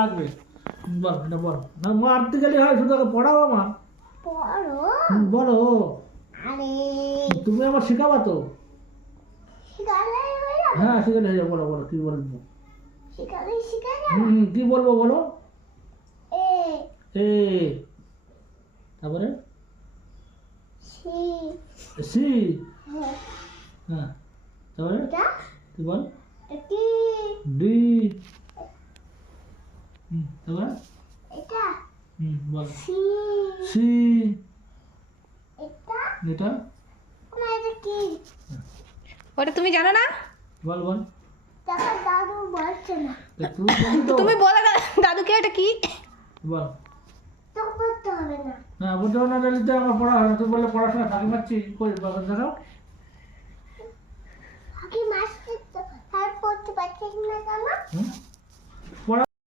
লাগবে বল, এটা বল না, মারতে গেলে হয়, শুধু ওকে পড়াও আমার। বলো, তুমি আমার শেখাবা তো। হ্যাঁ, শিখালে হয়ে যাবে। বলো বলো, কি বলবো? কি বলবো বলো? এ, তারপরে সি। হ্যাঁ, তারপরে কি বল? ডি। তারপরে বল সি। এটা ওটা তুমি জানো না? বল বল। দাদু বলছে না। তুই বলি তো। তুমি বলো দাদুকে ওটা কি? বল। তো করতে হবে না। হ্যাঁ, বলতে হবে না, দিতে আমার পড়া হয় না। তুই বললে পড়াশোনা ফাঁকি মারছি, কই বাবা দেখাও। ফাঁকি মারছিস তো, আর পড়তে পারছিস না কেন?